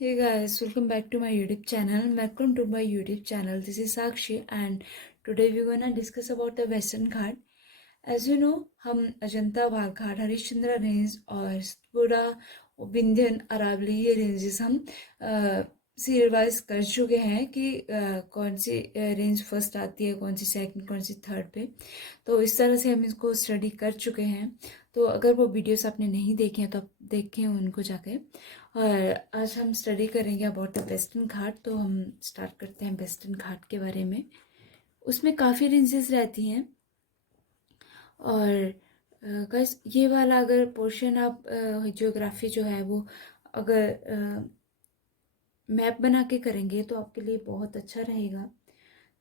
Hey guys, welcome back to my YouTube channel. Welcome to my YouTube channel. This is Sakshi and today we're gonna discuss about the Western Ghat. As you know, हम Ajanta बाघाट, Harishchandra range और सतपुड़ा, विंध्यन, अरावली ये ranges हम serialised कर चुके हैं कि कौन सी range first आती है, कौन सी सेकंड, कौन सी थर्ड पे। तो इस तरह से हम इसको स्टडी कर चुके हैं। तो अगर वो वीडियोस आपने नहीं देखे हैं तो आप देखें उनको जाके। और आज हम स्टडी करेंगे अबाउट द वेस्टर्न घाट। तो हम स्टार्ट करते हैं वेस्टर्न घाट के बारे में। उसमें काफ़ी रेंजेस रहती हैं और गाइस ये वाला अगर पोर्शन आप जियोग्राफी जो है वो अगर मैप बना के करेंगे तो आपके लिए बहुत अच्छा रहेगा।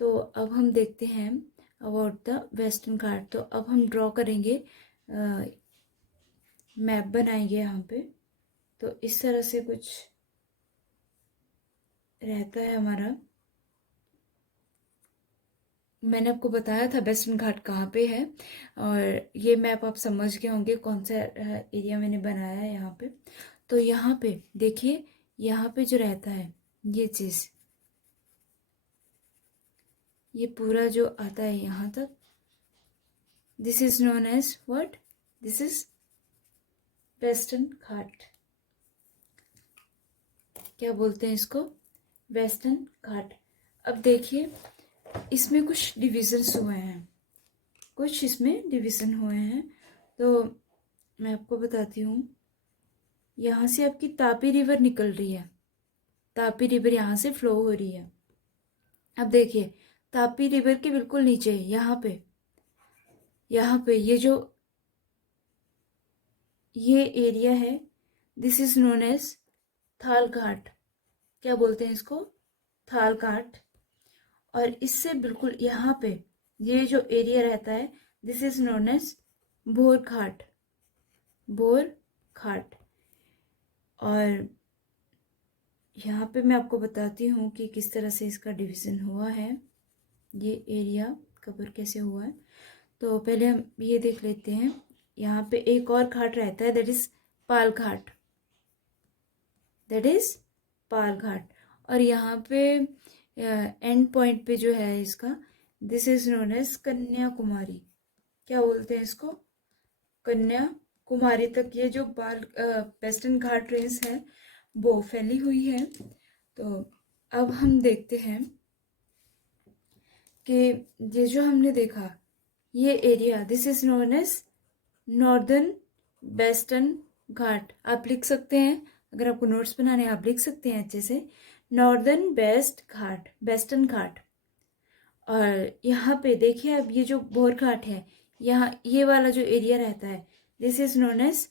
तो अब हम देखते हैं अबाउट द वेस्टर्न घाट। तो अब हम ड्रॉ करेंगे, मैप बनाएंगे यहाँ पे। तो इस तरह से कुछ रहता है हमारा। मैंने आपको बताया था वेस्टर्न घाट कहाँ पे है और ये मैप आप समझ गए होंगे कौन सा एरिया मैंने बनाया है यहाँ पे। तो यहाँ पे देखिए, यहाँ पे जो रहता है ये चीज़, ये पूरा जो आता है यहाँ तक, this is known as what, this is Western Ghat. क्या बोलते हैं इसको? वेस्टर्न घाट। अब देखिए इसमें कुछ डिविजन्स हुए हैं, कुछ इसमें डिवीज़न हुए हैं। तो मैं आपको बताती हूँ, यहाँ से आपकी तापी रिवर निकल रही है, तापी रिवर यहाँ से फ्लो हो रही है। अब देखिए तापी रिवर के बिल्कुल नीचे यहाँ पे ये एरिया है, दिस इज नोन एज थाल घाट। क्या बोलते हैं इसको? थाल घाट। और इससे बिल्कुल यहाँ पे ये जो एरिया रहता है, दिस इज नोन एज भोर घाट, भोर घाट। और यहाँ पे मैं आपको बताती हूँ कि किस तरह से इसका डिवीज़न हुआ है, ये एरिया कवर कैसे हुआ है। तो पहले हम ये देख लेते हैं। यहाँ पे एक और घाट रहता है, that is Pal Ghat, that is Pal Ghat. और यहाँ पे एंड पॉइंट पे जो है इसका, this is known as Kanyakumari. क्या बोलते हैं इसको? कन्याकुमारी तक ये जो वेस्टर्न घाट रेंज है वो फैली हुई है। तो अब हम देखते हैं कि ये जो हमने देखा, ये area, this is known as Northern Western Ghat. आप लिख सकते हैं, अगर आपको नोट्स बनाने आप लिख सकते हैं अच्छे से, नॉर्दर्न वेस्ट घाट, वेस्टर्न घाट। और यहाँ पे देखिए अब ये जो बोर घाट है, यहाँ ये वाला जो एरिया रहता है, दिस इज नोन एज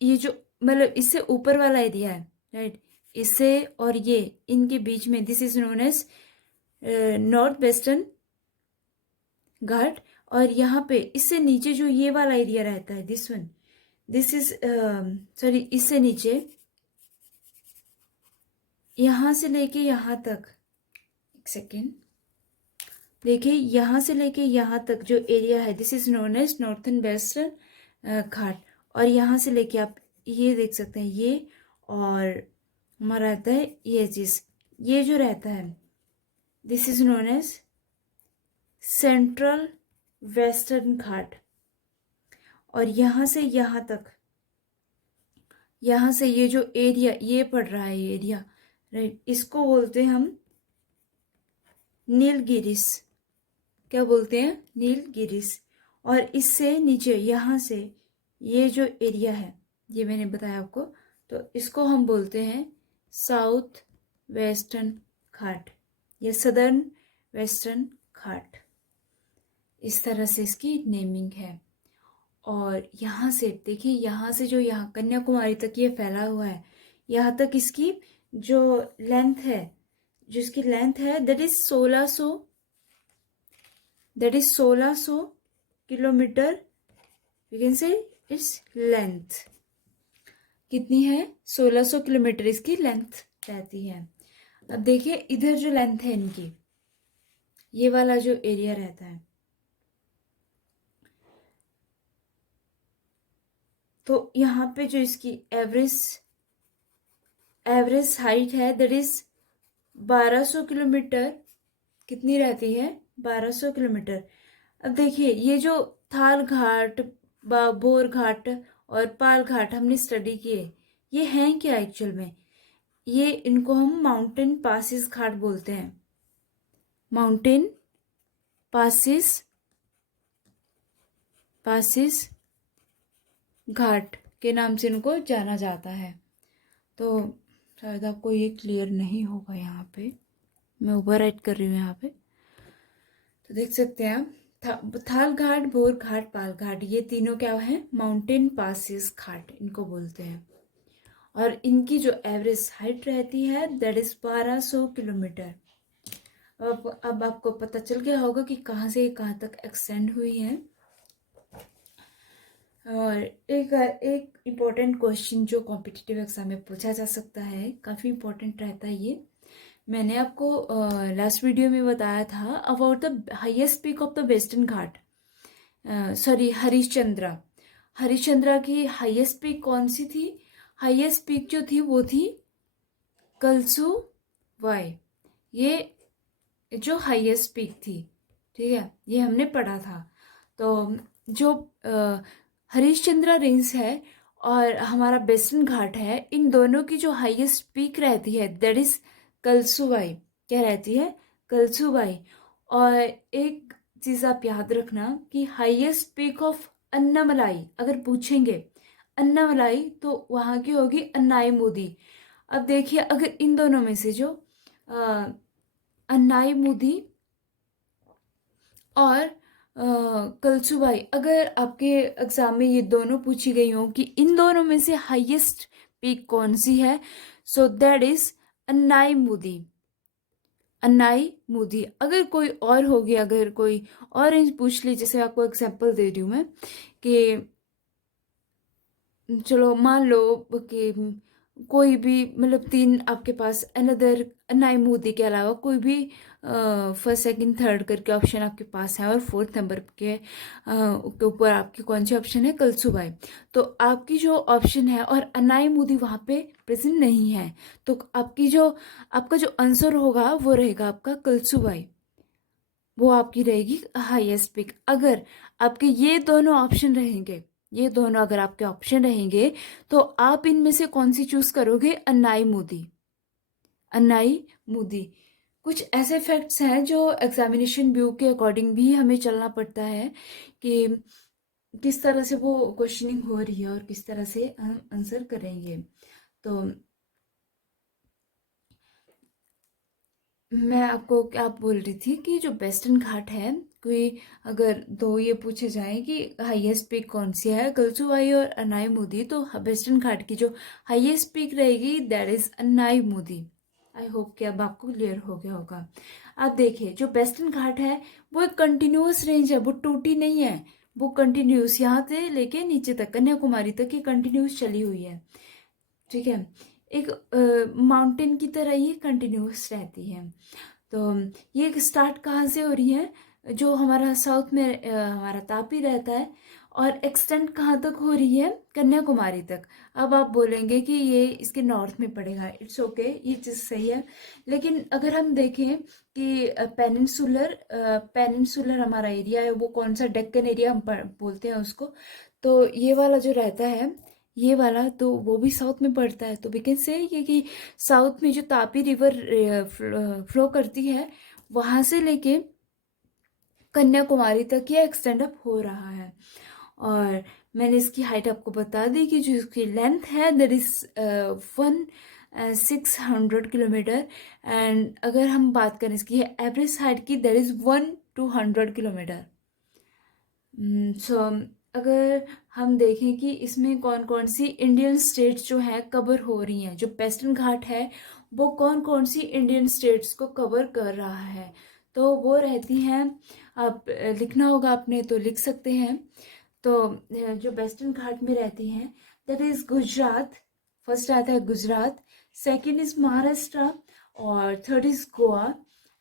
ये जो मतलब इससे ऊपर वाला एरिया है, राइट, इससे और ये इनके बीच में, this is known as North Western Ghat. और यहाँ पे इससे नीचे जो ये वाला एरिया रहता है, this one, this is sorry, इससे नीचे यहाँ से लेके यहाँ तक, एक सेकेंड, देखिए यहाँ से लेके यहाँ तक जो एरिया है, this is known as Northern Western Ghat. और यहाँ से लेके आप ये देख सकते हैं, ये और हमारा रहता है ये चीज़, ये जो रहता है, this is known as Central Western Ghat. और यहाँ से यहाँ तक, यहाँ से ये जो एरिया ये पड़ रहा है, ये एरिया, राइट, इसको बोलते हैं हम नीलगिरिस। क्या बोलते हैं? नीलगिरिस। और इससे नीचे यहाँ से ये जो एरिया है, ये मैंने बताया आपको, तो इसको हम बोलते हैं साउथ वेस्टर्न घाट या सदर्न वेस्टर्न घाट। इस तरह से इसकी नेमिंग है। और यहाँ से देखिए, यहाँ से जो यहाँ कन्याकुमारी तक ये फैला हुआ है, यहाँ तक इसकी जो लेंथ है, जो इसकी लेंथ है, that is 1600 kilometre. We can say its length कितनी है? 1600 किलोमीटर इसकी लेंथ रहती है। अब देखिए इधर जो लेंथ है इनकी, ये वाला जो एरिया रहता है, तो यहाँ पे जो इसकी एवरेज हाइट है दैट इज 1200 किलोमीटर। कितनी रहती है? 1200 किलोमीटर। अब देखिए ये जो थाल घाट, बोर घाट और पाल घाट हमने स्टडी किए, ये हैं क्या एक्चुअल में? ये इनको हम माउंटेन पासिस घाट बोलते हैं। माउंटेन पासिस घाट के नाम से इनको जाना जाता है। तो शायद आपको ये क्लियर नहीं होगा, यहाँ पे मैं ओवर राइट कर रही हूँ यहाँ पे। तो देख सकते हैं आप, थाल घाट, बोर घाट, पाल घाट, ये तीनों क्या है? माउंटेन पासिस घाट इनको बोलते हैं। और इनकी जो एवरेज हाइट रहती है दैट इज 1200 किलोमीटर। अब आपको पता चल गया होगा कि कहाँ से कहाँ तक एक्सटेंड हुई है। और एक इम्पोर्टेंट क्वेश्चन जो कॉम्पिटिटिव एग्जाम में पूछा जा सकता है, काफ़ी इम्पोर्टेंट रहता है ये। मैंने आपको लास्ट वीडियो में बताया था about the highest peak of the Western Ghat, sorry Harishchandra की हाईएस्ट पीक कौन सी थी? हाईएस्ट पीक जो थी वो थी कलसू वाई। ये जो हाईएस्ट पीक थी, ठीक है, ये हमने पढ़ा था। तो जो हरिश्चंद्रा रेंज है और हमारा वेस्टर्न घाट है, इन दोनों की जो हाईएस्ट पीक रहती है दैट इज कलसुबाई। क्या रहती है? कलसुबाई। और एक चीज़ आप याद रखना कि हाईएस्ट पीक ऑफ अन्नामलाई अगर पूछेंगे, अन्नामलाई, तो वहाँ की होगी अन्नाई मोदी। अब देखिए अगर इन दोनों में से जो अन्नाई मोदी और कलसुबाई, अगर आपके एग्जाम में ये दोनों पूछी गई हो कि इन दोनों में से हाईएस्ट पीक कौन सी है, so that is Annai Modi. Annai Modi. अगर कोई और हो गया, अगर कोई और रेंज पूछ ली, जैसे आपको एग्जांपल दे रही हूँ मैं कि चलो मान लो कि कोई भी मतलब तीन आपके पास अनदर अन्नाई मोदी के अलावा कोई भी फर्स्ट सेकंड थर्ड करके ऑप्शन आपके पास है और फोर्थ नंबर के ऊपर आपकी कौन सी ऑप्शन है? कलसुबाई। तो आपकी जो ऑप्शन है और अन्नाई मोदी वहाँ पे प्रेजेंट नहीं है, तो आपका जो आंसर होगा वो रहेगा आपका कलसुबाई। वो आपकी रहेगी हाईएस्ट पिक। अगर आपके ये दोनों ऑप्शन रहेंगे, ये दोनों अगर आपके ऑप्शन रहेंगे, तो आप इनमें से कौन सी चूज करोगे? अन्नाई मोदी। अन्नाई मोदी। कुछ ऐसे फैक्ट्स हैं जो एग्जामिनेशन व्यू के अकॉर्डिंग भी हमें चलना पड़ता है कि किस तरह से वो क्वेश्चनिंग हो रही है और किस तरह से हम आंसर करेंगे। तो मैं आपको क्या बोल रही थी कि जो वेस्टर्न घाट है, कोई अगर दो ये पूछे जाए कि हाईएस्ट पीक कौन सी है, कलसुबाई और अन्नाई मोदी, तो वेस्टर्न घाट की जो हाईएस्ट पीक रहेगी that is Annai Modi. I hope कि अब आपको क्लियर हो गया होगा। आप देखिए जो वेस्टर्न घाट है वो एक कंटिन्यूअस रेंज है, वो टूटी नहीं है, वो कंटिन्यूस यहाँ से लेके नीचे तक कन्याकुमारी तक की कंटिन्यूस चली हुई है। ठीक है, एक माउंटेन की तरह ये कंटिन्यूस रहती है। तो ये स्टार्ट कहाँ से हो रही है? जो हमारा साउथ में हमारा तापी रहता है, और एक्सटेंड कहाँ तक हो रही है? कन्याकुमारी तक। अब आप बोलेंगे कि ये इसके नॉर्थ में पड़ेगा, इट्स ओके, ये चीज़ सही है। लेकिन अगर हम देखें कि पेनिनसुलर हमारा एरिया है, वो कौन सा, डेक्कन एरिया हम बोलते हैं उसको, तो ये वाला जो रहता है, ये वाला, तो वो भी साउथ में पड़ता है। तो वी कैन से ये कि साउथ में जो तापी रिवर फ्लो करती है, वहाँ से लेके कन्याकुमारी तक ये एक्सटेंड अप हो रहा है। और मैंने इसकी हाइट आपको बता दी कि जो इसकी लेंथ है दैट इज 600 किलोमीटर। एंड अगर हम बात करें इसकी एवरेज हाइट की, दैट इज 1-200 किलोमीटर। सो अगर हम देखें कि इसमें कौन कौन सी इंडियन स्टेट्स जो हैं कवर हो रही हैं, जो वेस्टर्न घाट है वो कौन कौन सी इंडियन स्टेट्स को कवर कर रहा है, तो वो रहती हैं, आप लिखना होगा आपने तो लिख सकते हैं। तो जो वेस्टर्न घाट में रहती हैं दैट इज गुजरात, फर्स्ट आता है गुजरात, सेकंड इज महाराष्ट्र, और third is Goa,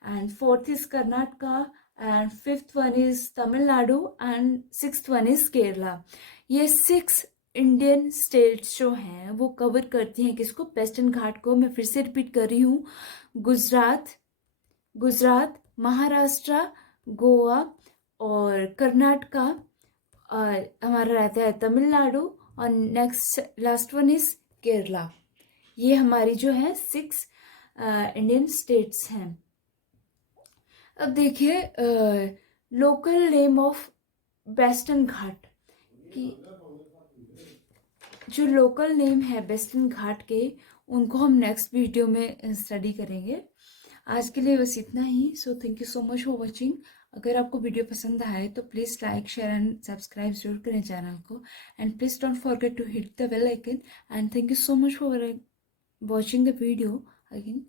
and fourth is Karnataka, and fifth one is Tamil Nadu, and sixth one is Kerala. ये 6 इंडियन स्टेट्स जो हैं वो कवर करती हैं किसको, वेस्टर्न घाट को। मैं फिर से रिपीट कर रही हूँ, गुजरात, महाराष्ट्र, गोवा और कर्नाटका, और हमारा रहता है तमिलनाडु, और next last one is Kerala. ये हमारी जो है 6 इंडियन स्टेट्स हैं। अब देखिए लोकल नेम ऑफ वेस्टर्न घाट की, जो लोकल नेम है वेस्टर्न घाट के, उनको हम नेक्स्ट वीडियो में स्टडी करेंगे। आज के लिए बस इतना ही। So thank you so much for watching. अगर आपको वीडियो पसंद आए तो please like, share and subscribe जरूर करें चैनल को, and please don't forget to hit the bell icon, and thank you so much for watching the video again.